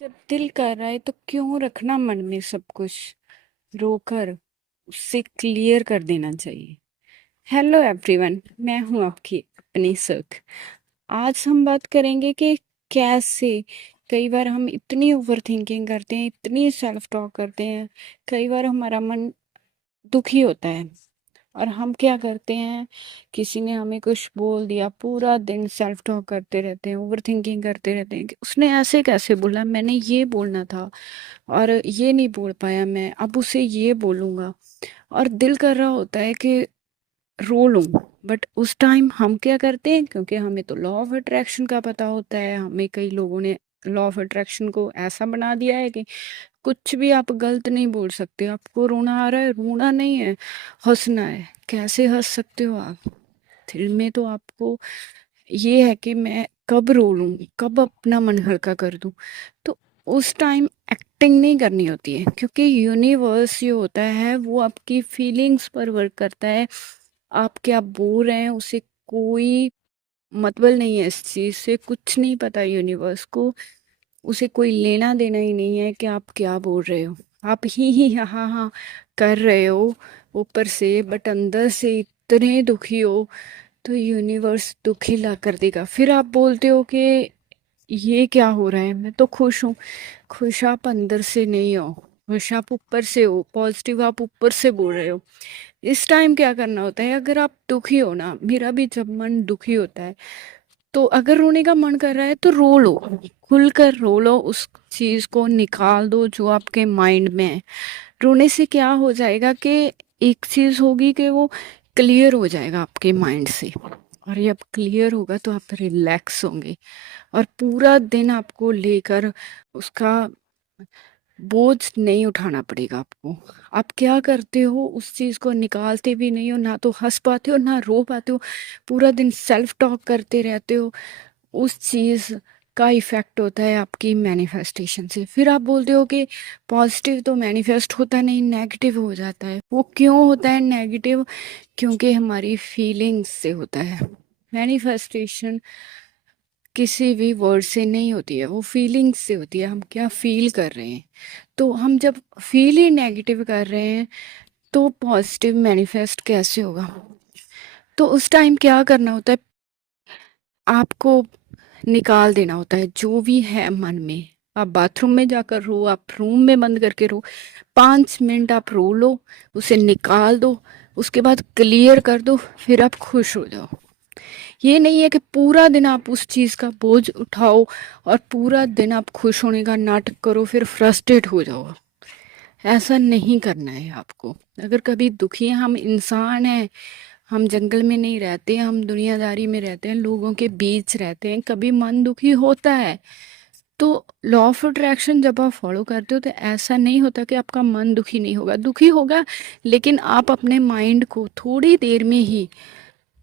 जब दिल कर रहा है तो क्यों रखना मन में सब कुछ रोकर उससे क्लियर कर देना चाहिए। हेलो एवरीवन, मैं हूं आपकी अपनी सुख। आज हम बात करेंगे कि कैसे कई बार हम इतनी ओवर थिंकिंग करते हैं, इतनी सेल्फ टॉक करते हैं। कई बार हमारा मन दुखी होता है और हम क्या करते हैं, किसी ने हमें कुछ बोल दिया, पूरा दिन सेल्फ टॉक करते रहते हैं, ओवर थिंकिंग करते रहते हैं कि उसने ऐसे कैसे बोला, मैंने ये बोलना था और ये नहीं बोल पाया, मैं अब उसे ये बोलूंगा। और दिल कर रहा होता है कि रो लूं, बट उस टाइम हम क्या करते हैं, क्योंकि हमें तो लॉ ऑफ अट्रैक्शन का पता होता है, हमें कई लोगों ने लॉ ऑफ अट्रैक्शन को ऐसा बना दिया है कि कुछ भी आप गलत नहीं बोल सकते। आपको रोना आ रहा है, रोना नहीं है, हंसना है। कैसे हंस सकते हो आप? दिल में तो आपको ये है कि मैं कब रो लूं, कब अपना मन हल्का कर दूं। तो उस टाइम एक्टिंग नहीं करनी होती है, क्योंकि यूनिवर्स जो होता है वो आपकी फीलिंग्स पर वर्क करता है। आप क्या बोल रहे हैं उसे कोई मतलब नहीं है, इस चीज से कुछ नहीं पता यूनिवर्स को। उसे कोई लेना देना ही नहीं है कि आप क्या बोल रहे हो। आप ही हाँ हाँ हाँ कर रहे हो ऊपर से, बट अंदर से इतने दुखी हो तो यूनिवर्स दुखी ला कर देगा। फिर आप बोलते हो कि ये क्या हो रहा है, मैं तो खुश हूँ। खुश आप अंदर से नहीं हो, खुश आप ऊपर से हो, पॉजिटिव आप ऊपर से बोल रहे हो। इस टाइम क्या करना होता है, अगर आप दुखी हो ना, मेरा भी जब मन दुखी होता है तो अगर रोने का मन कर रहा है तो रो लो, खुलकर रो लो, उस चीज को निकाल दो जो आपके माइंड में है। रोने से क्या हो जाएगा कि एक चीज होगी कि वो क्लियर हो जाएगा आपके माइंड से, और जब क्लियर होगा तो आप रिलैक्स होंगे और पूरा दिन आपको लेकर उसका बोझ नहीं उठाना पड़ेगा आपको। आप क्या करते हो, उस चीज को निकालते भी नहीं हो, ना तो हंस पाते हो ना रो पाते हो, पूरा दिन सेल्फ टॉक करते रहते हो। उस चीज का इफेक्ट होता है आपकी मैनिफेस्टेशन से। फिर आप बोलते हो कि पॉजिटिव तो मैनिफेस्ट होता नहीं, नेगेटिव हो जाता है। वो क्यों होता है नेगेटिव? क्योंकि हमारी फीलिंग्स से होता है। मैनिफेस्टेशन किसी भी वर्ड से नहीं होती है, वो फीलिंग्स से होती है। हम क्या फील कर रहे हैं, तो हम जब फील ही नेगेटिव कर रहे हैं तो पॉजिटिव मैनिफेस्ट कैसे होगा? तो उस टाइम क्या करना होता है, आपको निकाल देना होता है जो भी है मन में। आप बाथरूम में जाकर रो, आप रूम में बंद करके रो, 5 मिनट आप रो लो, उसे निकाल दो, उसके बाद क्लियर कर दो, फिर आप खुश हो जाओ। ये नहीं है कि पूरा दिन आप उस चीज का बोझ उठाओ और पूरा दिन आप खुश होने का नाटक करो, फिर फ्रस्ट्रेट हो जाओ। ऐसा नहीं करना है आपको। अगर कभी दुखी हैं, हम इंसान हैं, हम जंगल में नहीं रहते, हम दुनियादारी में रहते हैं, लोगों के बीच रहते हैं, कभी मन दुखी होता है। तो लॉ ऑफ अट्रैक्शन जब आप फॉलो करते हो तो ऐसा नहीं होता कि आपका मन दुखी नहीं होगा, दुखी होगा, लेकिन आप अपने माइंड को थोड़ी देर में ही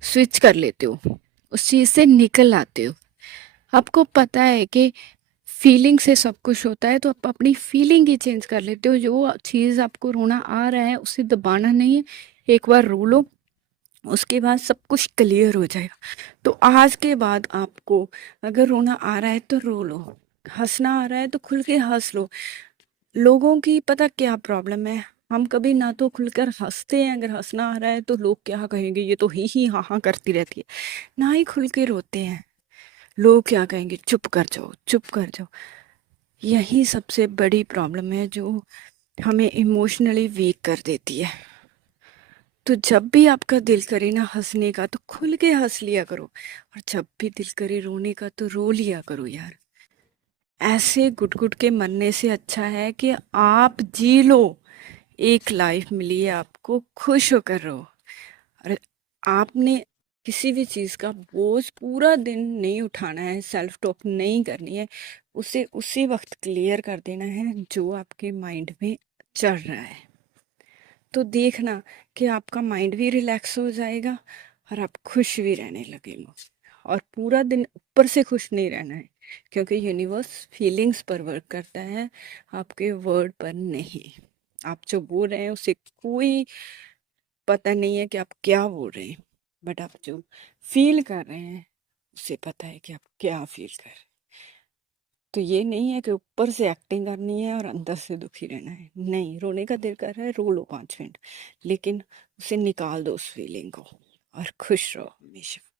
स्विच कर लेते हो, उस चीज से निकल आते हो। आपको पता है कि फीलिंग से सब कुछ होता है, तो आप अपनी फीलिंग ही चेंज कर लेते हो। जो चीज आपको रोना आ रहा है उसे दबाना नहीं है, एक बार रो लो, उसके बाद सब कुछ क्लियर हो जाएगा। तो आज के बाद आपको अगर रोना आ रहा है तो रो लो, हंसना आ रहा है तो खुल के हंस लो। लोगों की पता क्या प्रॉब्लम है, हम कभी ना तो खुलकर हंसते हैं, अगर हंसना आ रहा है तो लोग क्या कहेंगे, ये तो ही हाँ हाँ करती रहती है। ना ही खुल के रोते हैं, लोग क्या कहेंगे, चुप कर जाओ चुप कर जाओ। यही सबसे बड़ी प्रॉब्लम है जो हमें इमोशनली वीक कर देती है। तो जब भी आपका दिल करे ना हंसने का तो खुल के हंस लिया करो, और जब भी दिल करे रोने का तो रो लिया करो यार। ऐसे गुट गुट के मरने से अच्छा है कि आप जी लो। एक लाइफ मिली है आपको, खुश होकर रहो। और आपने किसी भी चीज का बोझ पूरा दिन नहीं उठाना है, सेल्फ टॉक नहीं करनी है, उसे उसी वक्त क्लियर कर देना है जो आपके माइंड में चल रहा है। तो देखना कि आपका माइंड भी रिलैक्स हो जाएगा और आप खुश भी रहने लगेंगे। और पूरा दिन ऊपर से खुश नहीं रहना है, क्योंकि यूनिवर्स फीलिंग्स पर वर्क करता है, आपके वर्ड पर नहीं। आप जो बोल रहे हैं उसे कोई पता नहीं है कि आप क्या बोल रहे हैं, बट आप जो फील कर रहे हैं उसे पता है कि आप क्या फील कर रहे हैं। तो ये नहीं है कि ऊपर से एक्टिंग करनी है और अंदर से दुखी रहना है। नहीं, रोने का दिल कर रहा है, रो लो 5 मिनट, लेकिन उसे निकाल दो उस फीलिंग को, और खुश रहो हमेशा।